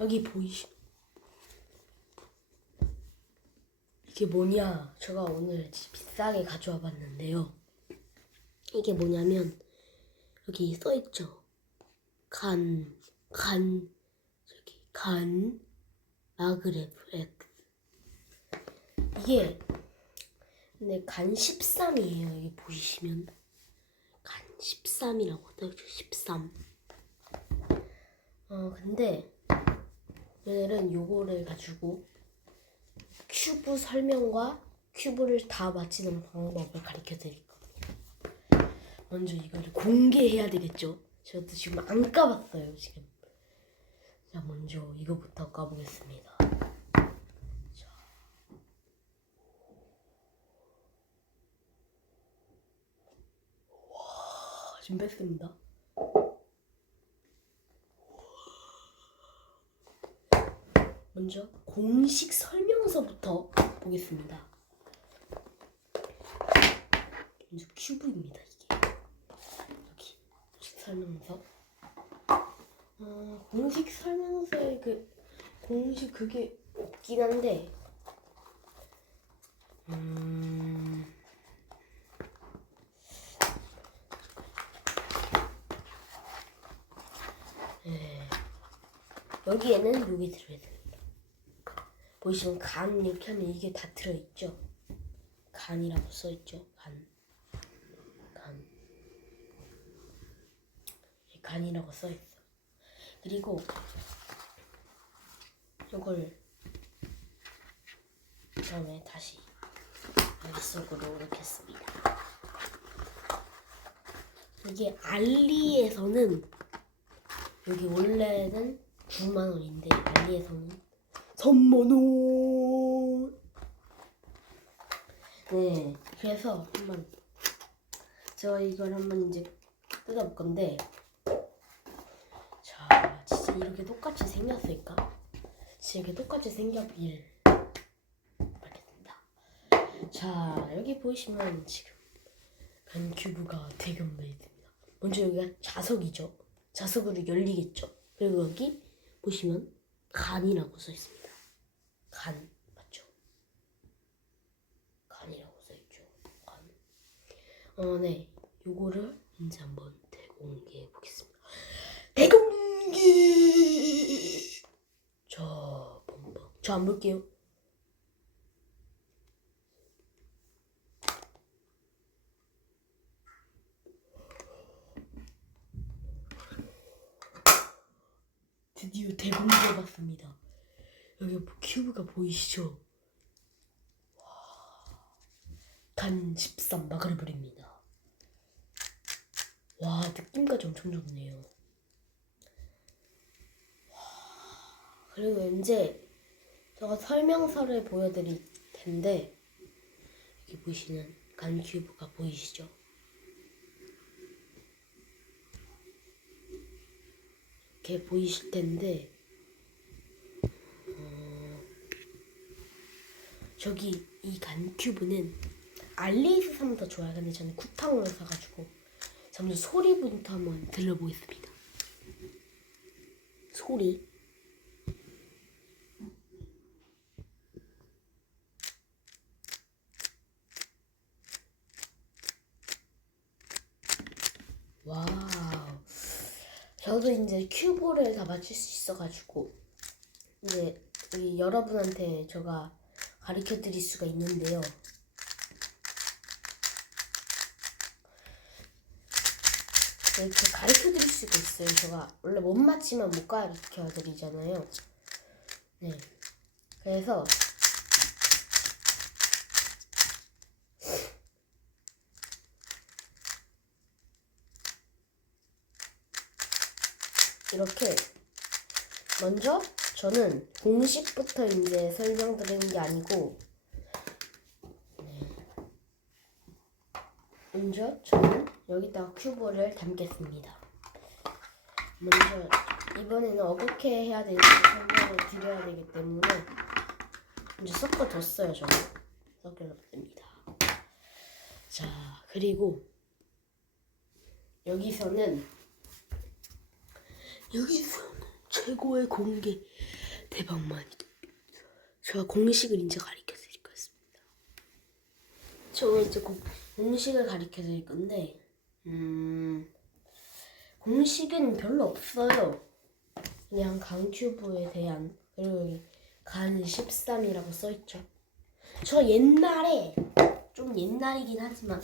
여기 보이시? 이게 뭐냐? 제가 오늘 비싸게 가져와 봤는데요. 이게 뭐냐면 여기 써 있죠. 간, 간, 저기 간 마그레브 X. 이게 근데 간 13이에요. 여기 보이시면 간 13이라고 떠있죠. 13. 어 근데 오늘은 요거를 가지고 큐브 설명과 큐브를 다 맞히는 방법을 가르쳐 드릴 거예요. 먼저 이거를 공개해야 되겠죠? 저도 지금 안 까봤어요, 지금. 자, 먼저 이거부터 까보겠습니다. 자. 와, 지금 뺐습니다. 먼저 공식 설명서부터 보겠습니다. 먼저 큐브입니다 이게 여기 공식 설명서. 어, 공식 설명서에 그 공식 그게 없긴 한데. 음. 네. 여기에는 여기 들어있습니다. 보시면 간 이렇게 하면 이게 다 들어있죠. 간이라고 써있죠. 간. 간. 이 간이라고 써있어. 그리고 이걸 다음에 다시 머릿속으로 넣겠습니다. 이게 알리에서는 여기 원래는 9만 원인데 알리에서는 3만 원. 네, 그래서 한번 저 이걸 한번 이제 뜯어볼 건데, 자, 진짜 이렇게 똑같이 생겼을까? 진짜 이렇게 똑같이 생겼길 바랬습니다. 자, 여기 보시면 지금 간 큐브가 대금돼 있습니다. 먼저 여기가 자석이죠. 자석으로 열리겠죠. 그리고 여기 보시면 간이라고 써 있습니다. 간 맞죠? 간이라고 써 있죠. 간. 어, 네. 요거를 이제 한번 대공개 해 보겠습니다. 대공개. 자, 본방. 저안 볼게요. 드디어 대공개 해봤습니다. 여기 뭐 큐브가 보이시죠? 와, 간13 마그리블입니다. 와, 느낌까지 엄청 좋네요. 와, 그리고 이제 제가 설명서를 보여드릴 텐데 여기 보시는 간 큐브가 보이시죠? 이렇게 보이실 텐데 어, 저기 이 간 큐브는 알리에서 사면 더 좋아요. 근데 저는 쿠팡으로 사가지고 잠시 소리부터 한번 들려보겠습니다. 소리. 와우. 저도 이제 큐브를 다 맞출 수 있어가지고 이제 여러분한테 제가 가르쳐 드릴 수가 있는데요. 이렇게 가르쳐 드릴 수가 있어요. 제가 원래 못 맞히면 못 가르쳐 드리잖아요. 네. 그래서 이렇게 먼저 저는 공식부터 이제 설명드리는 게 아니고 네. 먼저 저는 여기다가 큐브를 담겠습니다. 먼저 이번에는 어떻게 해야 되는지 설명을 드려야 되기 때문에 먼저 섞어뒀어요 저는 섞어뒀습니다. 자 그리고 여기서는 여기서는 최고의 공개 대박만이 제가 공식을 이제 가르쳐 드릴 거였습니다. 저 이제 공, 공식을 가르쳐 드릴 건데, 음, 공식은 별로 없어요. 그냥 강큐브에 대한, 그리고 간 13이라고 써있죠. 저 옛날에, 좀 옛날이긴 하지만,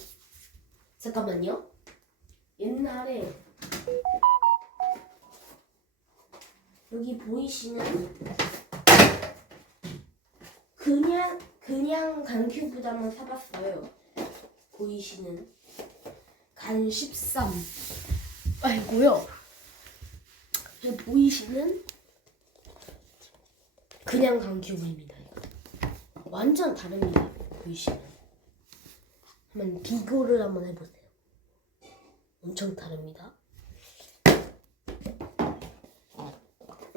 잠깐만요. 옛날에, 여기 보이시는 그냥 그냥 간큐브다만 사봤어요. 보이시는 간 13. 아이고요. 보이시는 그냥 간큐브입니다. 완전 다릅니다. 보이시는. 한번 비교를 한번 해보세요. 엄청 다릅니다.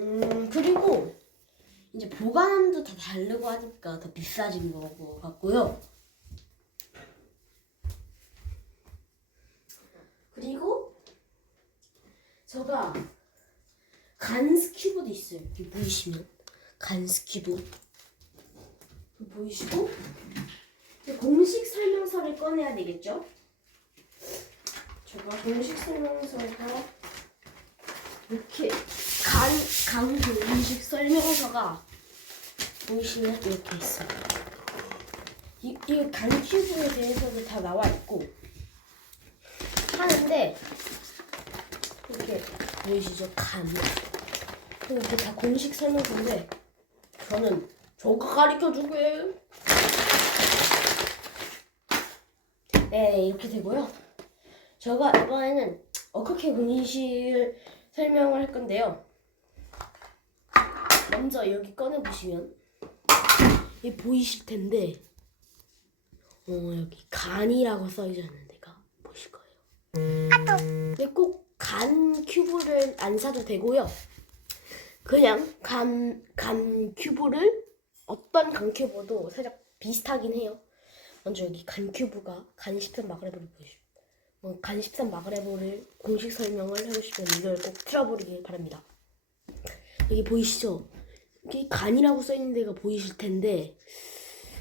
음 그리고 이제 보관함도 다 다르고 하니까 더 비싸진 거고 같고요. 그리고 제가 간스큐브도 있어요. 여기 보이시면 간스큐브 여기 보이시고 이제 공식 설명서를 꺼내야 되겠죠? 제가 공식 설명서에서 이렇게 간, 간 공식 설명서가 보이시면 이렇게 있어요. 이, 이 간큐브에 대해서도 다 나와 있고 하는데 이렇게 보이시죠? 간. 이렇게 다 공식 설명서인데 저는 저가 가르쳐 주고요. 네, 이렇게 되고요. 제가 이번에는 어떻게 공식을 설명을 할 건데요. 먼저 여기 꺼내 보시면 이 보이실 텐데, 어 여기 간이라고 써있지 않는 데가 보실 거예요. 근데 꼭 간 큐브를 안 사도 되고요. 그냥 간, 간 큐브를 어떤 간 큐브도 살짝 비슷하긴 해요. 먼저 여기 간 큐브가 간 13 마그레브를 보여주죠. 어, 간 13 마그레브를 공식 설명을 해보시면 이걸 꼭 틀어버리길 바랍니다. 여기 보이시죠? 여기 간이라고 써있는 데가 보이실 텐데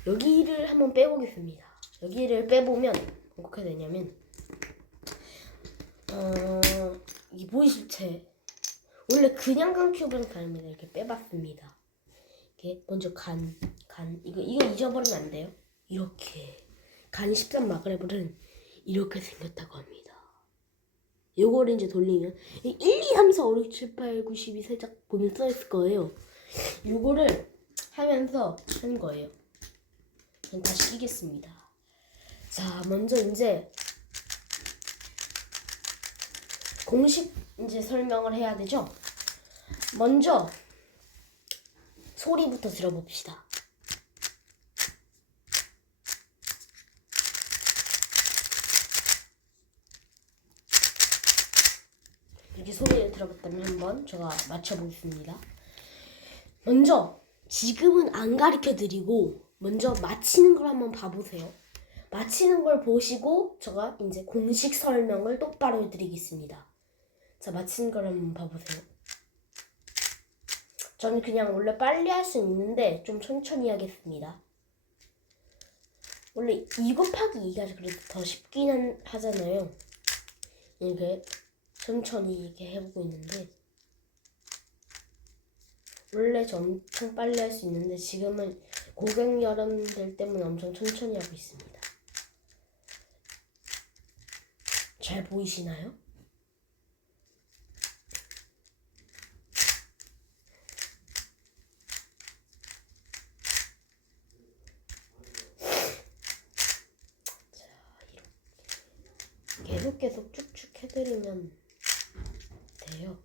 여기를 한번 빼보겠습니다. 여기를 빼보면 어떻게 되냐면 어, 이 보이실 때 원래 그냥 간 큐브랑 다릅니다. 이렇게 빼봤습니다. 이렇게 먼저 간, 간 이거 이거 잊어버리면 안 돼요. 이렇게 간 13 마그레브는 이렇게 생겼다고 합니다. 요거를 이제 돌리면 이 1, 2, 3, 4, 5, 6, 7, 8, 9, 10이 살짝 보면 써있을 거예요. 요거를 하면서 하는 거예요. 전 다시 끼겠습니다. 자, 먼저 이제 공식 이제 설명을 해야 되죠? 먼저 소리부터 들어봅시다. 이렇게 소리를 들어봤다면 한번 제가 맞춰보겠습니다. 먼저 지금은 안 가르쳐 드리고 먼저 맞히는 걸 한번 봐보세요. 맞히는 걸 보시고 제가 이제 공식 설명을 똑바로 해드리겠습니다. 자, 맞히는 걸 한번 봐보세요. 저는 그냥 원래 빨리 할 수 있는데 좀 천천히 하겠습니다. 원래 2 곱하기 2가 그래도 더 쉽긴 한- 하잖아요. 이렇게 천천히 이렇게 해보고 있는데 원래 저 엄청 빨리 할 수 있는데 지금은 고객 여러분들 때문에 엄청 천천히 하고 있습니다. 잘 보이시나요? 자, 이렇게 계속 계속 쭉쭉 해드리면 돼요.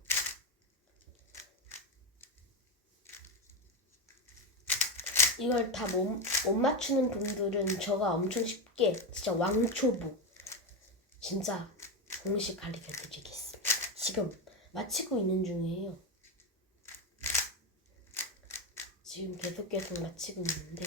이걸 다못못 맞추는 분들은 저가 엄청 쉽게 진짜 왕초보 진짜 공식 가르쳐 드리겠습니다. 지금 마치고 있는 중이에요. 지금 계속 계속 마치고 있는데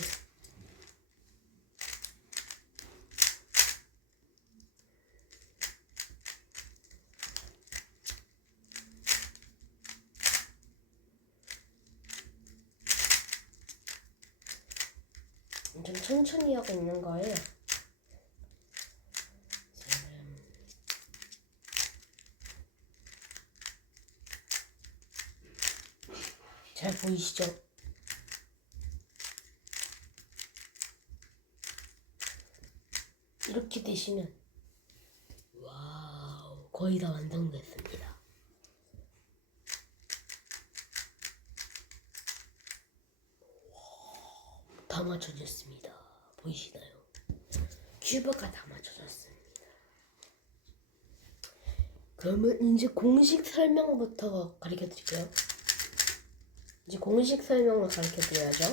좀 천천히 하고 있는 거예요. 잘 보이시죠? 이렇게 되시면 와우 거의 다 완성됐습니다. 다 맞춰졌습니다. 보이시나요? 큐브가 다 맞춰졌습니다. 그러면 이제 공식 설명부터 가르쳐 드릴게요. 이제 공식 설명을 가르쳐 드려야죠.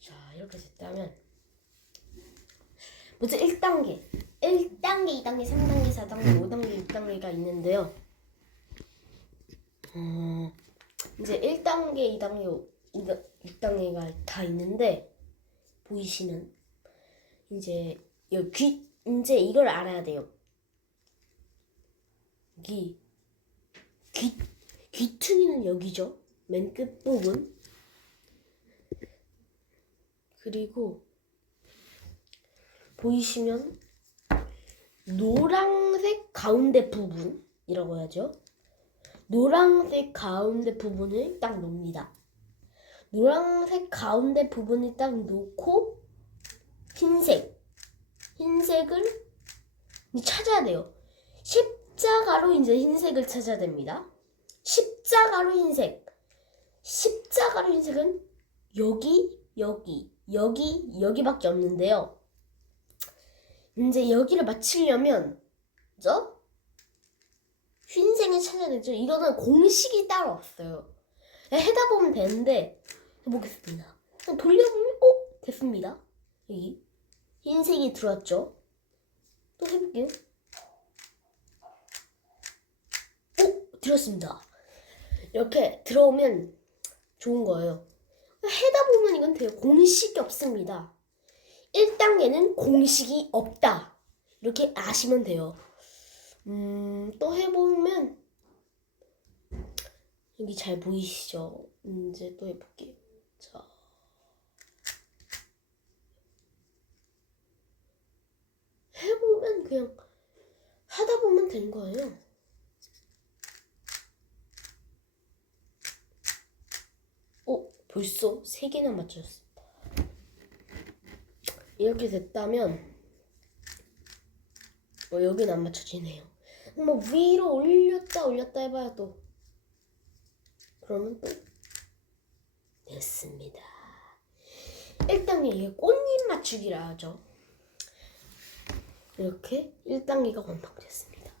자, 이렇게 됐다면 먼저 1단계 1단계, 2단계, 3단계, 4단계, 5단계, 6단계가 있는데요. 어, 이제 1단계, 2단계, 6단계가 다 있는데 보이시는 이제 여기 이제 이걸 알아야 돼요. 여기 귀 귀퉁이는 여기죠. 맨 끝 부분. 그리고 보이시면 노란색 가운데 부분이라고 해야죠. 노란색 가운데 부분을 딱 놓습니다. 노란색 가운데 부분을 딱 놓고 흰색, 흰색을 찾아야 돼요. 십자가로 이제 흰색을 찾아야 됩니다. 십자가로 흰색, 십자가로 흰색은 여기, 여기, 여기, 여기밖에 없는데요. 이제 여기를 맞추려면, 그죠? 흰색을 찾아야 되죠. 이거는 공식이 따로 없어요. 해다 보면 되는데 해보겠습니다. 그냥 돌려보면 어 됐습니다. 여기 흰색이 들어왔죠. 또 해볼게요. 오 들었습니다. 이렇게 들어오면 좋은 거예요. 해다 보면 이건 돼요. 공식이 없습니다. 1단계는 공식이 없다. 이렇게 아시면 돼요. 음, 또 해보면 여기 잘 보이시죠? 이제 또 해볼게요. 자, 해보면 그냥 하다 보면 되는 거예요. 어, 벌써 세 개나 맞췄습니다. 이렇게 됐다면 어, 여기는 안 맞춰지네요. 뭐 위로 올렸다 올렸다 해봐야 또 그러면 또 됐습니다. 1단계 이게 꽃잎 맞추기라 하죠. 이렇게 1단계가 완성됐습니다.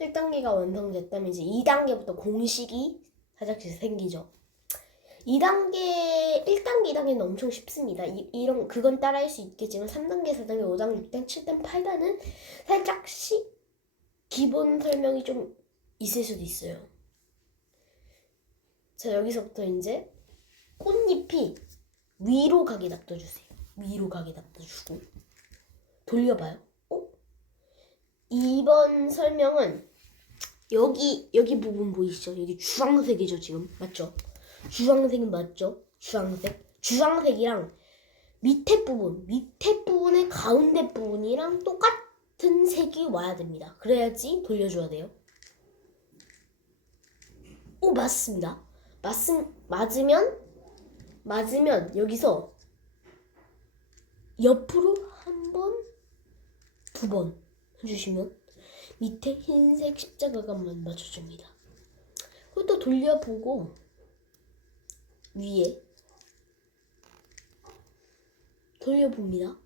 1단계가 완성됐다면 이제 2단계부터 공식이 살짝씩 생기죠. 2단계, 1단계, 2단계는 엄청 쉽습니다. 이, 이런, 그건 따라할 수 있겠지만 3단계, 4단계, 5단계, 6단계, 7단, 8단은 살짝씩 기본 설명이 좀 있을 수도 있어요. 자, 여기서부터 이제 꽃잎이 위로 가게 놔둬주세요. 위로 가게 놔둬주고 돌려봐요. 어? 이번 설명은 여기 여기 부분 보이시죠? 여기 주황색이죠 지금 맞죠? 주황색은 맞죠? 주황색 주황색이랑 밑에 부분 밑에 부분의 가운데 부분이랑 똑같 은 색이 와야 됩니다. 그래야지 돌려줘야 돼요. 오 맞습니다. 맞음 맞으면 맞으면 여기서 옆으로 한 번, 두 번 해주시면 밑에 흰색 십자가가 맞춰줍니다. 그리고 또 돌려보고 위에 돌려봅니다.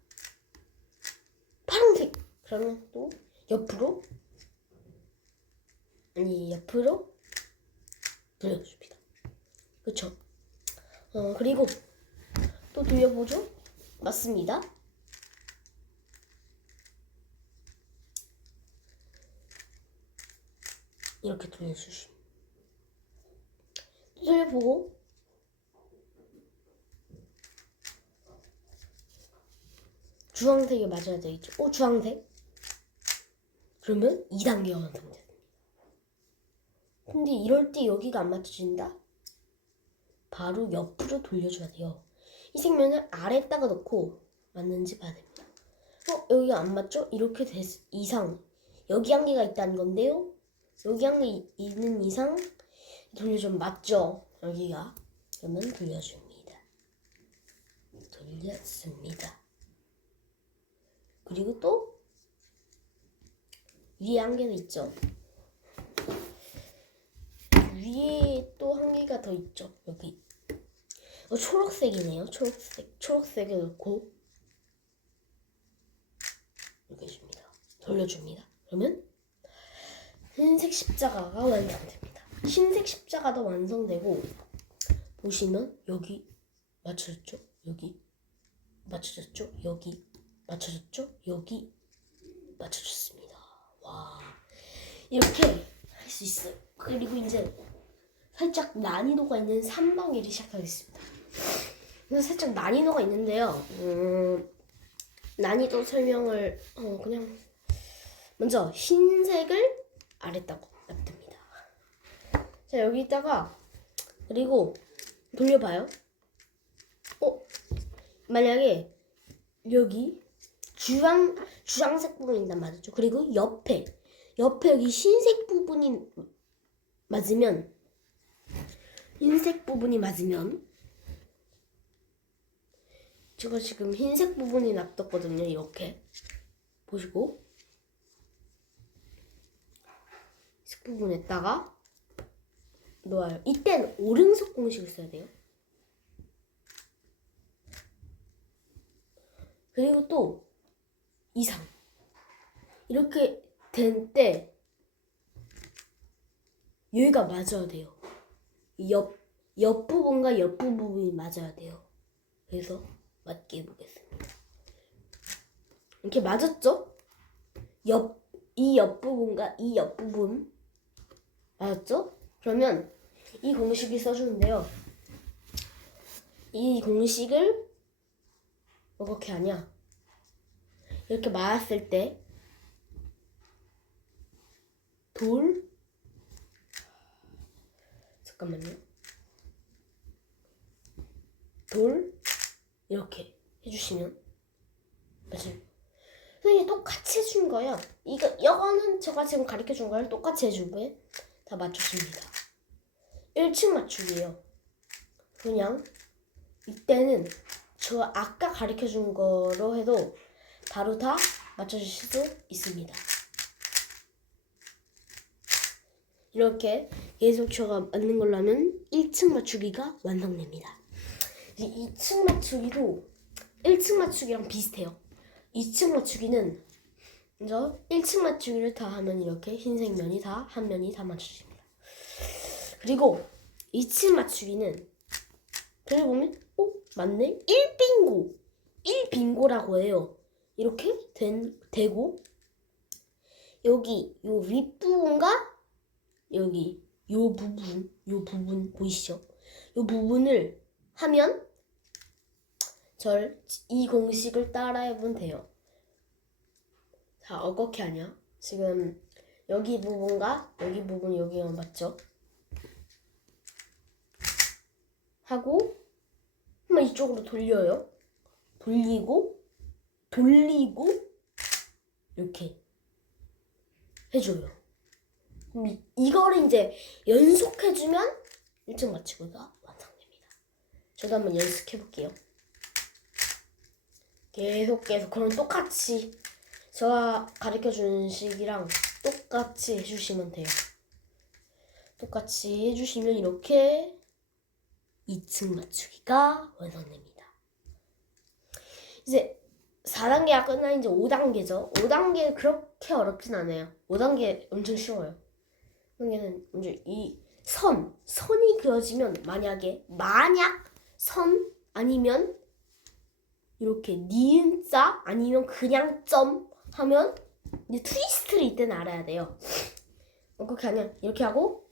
파란색 그러면 또 옆으로 아니 옆으로 돌려줍니다. 그쵸? 어 그리고 또 돌려보죠. 맞습니다. 이렇게 돌려주시. 또 돌려보고 주황색이 맞아야 되겠죠. 오 주황색. 그러면 2단계가 완성됩니다. 근데 이럴 때 여기가 안 맞춰진다. 바로 옆으로 돌려줘야 돼요. 이 색면을 아래에다가 넣고 맞는지 봐야 됩니다. 어 여기가 안 맞죠? 이렇게 됐 이상 여기 한 개가 있다는 건데요. 여기 한 개 있는 이상 돌려주면 맞죠? 여기가 그러면 돌려줍니다. 돌렸습니다. 그리고 또 위에 한 개도 있죠. 위에 또 한 개가 더 있죠. 여기. 어, 초록색이네요. 초록색. 초록색을 넣고 이렇게 해줍니다. 돌려줍니다. 그러면 흰색 십자가가 완성됩니다. 흰색 십자가도 완성되고 보시면 여기 맞춰졌죠? 여기 맞춰졌죠? 여기 맞춰졌죠? 여기 맞춰졌습니다. 와 이렇게 할 수 있어요. 그리고 이제 살짝 난이도가 있는 3단계를 시작하겠습니다. 그래서 살짝 난이도가 있는데요. 음, 난이도 설명을 어, 그냥 먼저 흰색을 아래다고 놔둡니다. 자 여기다가 그리고 돌려봐요. 어 만약에 여기 주황 주황색 부분이 있단 말이죠. 그리고 옆에 옆에 여기 흰색 부분이 맞으면 흰색 부분이 맞으면 제가 지금 흰색 부분이 놔뒀거든요. 이렇게 보시고 흰색 부분에다가 놓아요. 이때는 오른손 공식을 써야 돼요. 그리고 또 이상 이렇게 된 때 여기가 맞아야 돼요. 이 옆, 옆 부분과 옆 부분이 맞아야 돼요. 그래서 맞게 해보겠습니다. 이렇게 맞았죠? 옆, 이 옆 부분과 이 옆 부분 맞았죠? 그러면 이 공식이 써주는데요. 이 공식을 어떻게 하냐? 이렇게 맞았을 때 돌, 잠깐만요. 돌 이렇게 해주시면 맞아요. 선생님이 똑같이 해준 거예요. 이거 이거는 제가 지금 가르쳐 준걸 똑같이 거에 다 맞춰줍니다. 1층 맞추기예요. 그냥 이때는 저 아까 가르쳐 준 거로 해도 바로 다 맞춰주실 수 있습니다. 이렇게 계속 저가 맞는 걸로 하면 1층 맞추기가 완성됩니다. 이제 2층 맞추기도 1층 맞추기랑 비슷해요. 2층 맞추기는 먼저 1층 맞추기를 다 하면 이렇게 흰색 면이 다 한 면이 다 맞춰집니다. 그리고 2층 맞추기는 그래 보면 어 맞네 1빙고 1빙고라고 해요. 이렇게 된 되고 여기 요 윗부분과 여기 요 부분 요 부분 보이시죠? 요 부분을 하면 절 이 공식을 따라해보면 돼요. 자 어떻게 하냐? 지금 여기 부분과 여기 부분 여기가 맞죠? 하고 한번 이쪽으로 돌려요. 돌리고 돌리고 이렇게 해줘요. 그럼 이- 이거를 이제 연속해주면 1층 맞추기가 완성됩니다. 저도 한번 연습해볼게요. 계속 계속 그럼 똑같이 제가 가르쳐주는 식이랑 똑같이 해주시면 돼요. 똑같이 해주시면 이렇게 2층 맞추기가 완성됩니다. 이제 4단계가 끝나 이제 5단계죠. 5단계 그렇게 어렵진 않아요. 5단계 엄청 쉬워요. 5단계는 먼저 이 선, 선이 그려지면 만약에 만약 선 아니면 이렇게 니은자 아니면 그냥 점 하면 이제 트위스트를 이때는 알아야 돼요. 어떻게 하냐? 이렇게 하고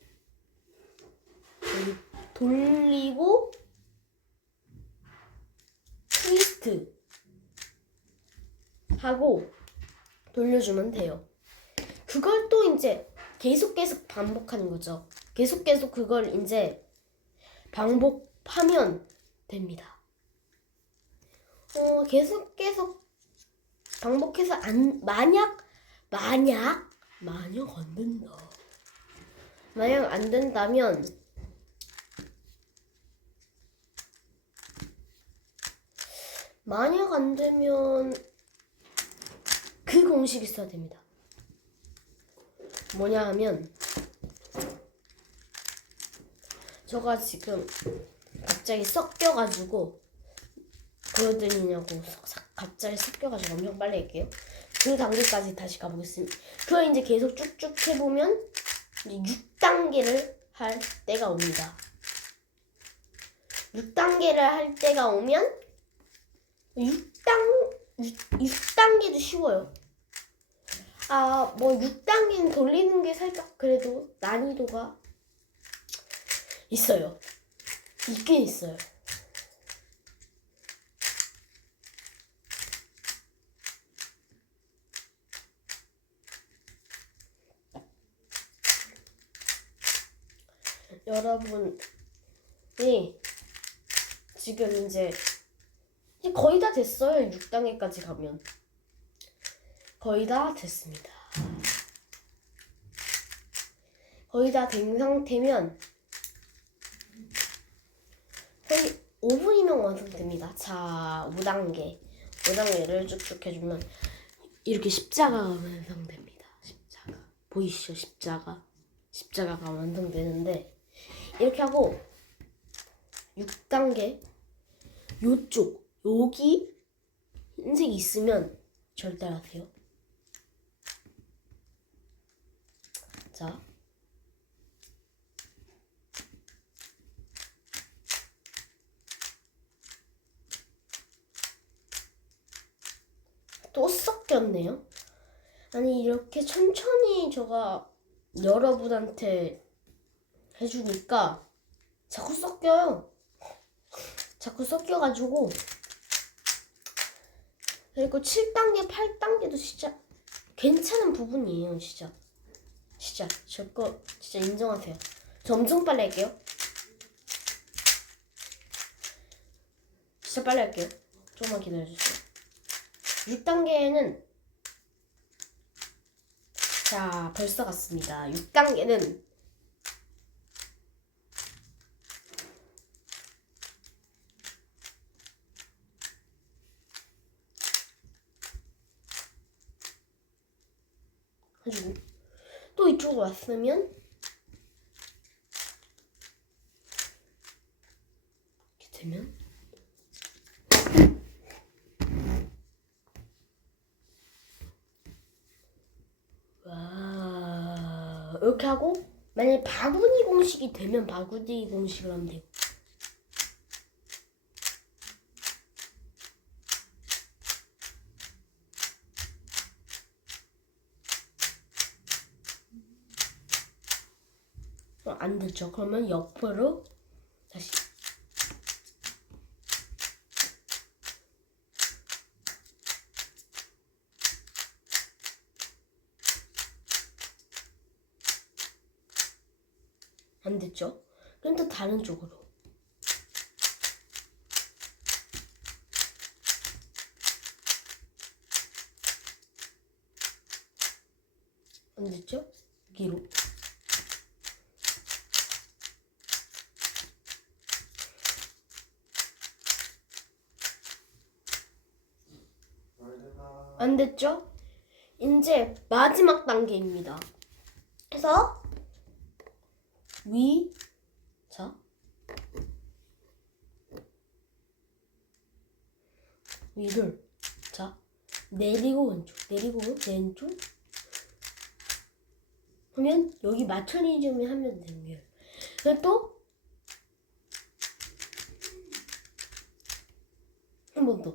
돌리고 트위스트 하고 돌려주면 돼요. 그걸 또 이제 계속 계속 반복하는 거죠. 계속 계속 그걸 이제 반복 하면 됩니다. 어, 계속 계속 반복해서 안 만약 만약 만약 안 된다. 만약 안 된다면 만약 안 되면 그 공식이 있어야 됩니다. 뭐냐 하면 저가 지금 갑자기 섞여가지고 보여드리냐고 사- 갑자기 섞여가지고 엄청 빨리 할게요. 그 단계까지 다시 가보겠습니다. 그걸 이제 계속 쭉쭉 해보면 이제 6단계를 할 때가 옵니다. 6단계를 할 때가 오면 6단 6, 6단계도 쉬워요. 아, 뭐 6단계는 돌리는 게 살짝 그래도 난이도가 있어요. 있긴 있어요. 여러분이 지금 이제 거의 다 됐어요. 6단계까지 가면. 거의 다 됐습니다. 거의 다 된 상태면 거의 5분이면 완성됩니다. 자, 5단계. 5단계를 쭉쭉 해주면 이렇게 십자가가 완성됩니다. 십자가. 보이시죠? 십자가. 십자가가 완성되는데 이렇게 하고 6단계 요쪽 여기 흰색 있으면 절대 하세요. 자. 또 섞였네요. 아니 이렇게 천천히 제가 여러분한테 해주니까 자꾸 섞여요. 자꾸 섞여가지고 그리고 7단계, 8단계도 진짜 괜찮은 부분이에요, 진짜. 진짜 저 거 진짜 인정하세요. 저 엄청 빨리 할게요. 진짜 빨리 할게요. 조금만 기다려주세요. 6단계는 자 벌써 갔습니다. 6단계는 해주고 또 이쪽으로 왔으면? 이렇게 되면? 와 이렇게 하고? 만약에 바구니 공식이 되면 바구니 공식을 하면 돼요. 됐죠? 그러면 옆으로 다시 안 됐죠? 그럼 또 다른 쪽으로 안 됐죠? 여기로 안 됐죠? 이제 마지막 단계입니다. 그래서 위, 자, 위를 자 내리고 왼쪽, 내리고 왼쪽. 그러면 여기 마천이즘을 하면 됩니다. 그리고 또 한 번 더.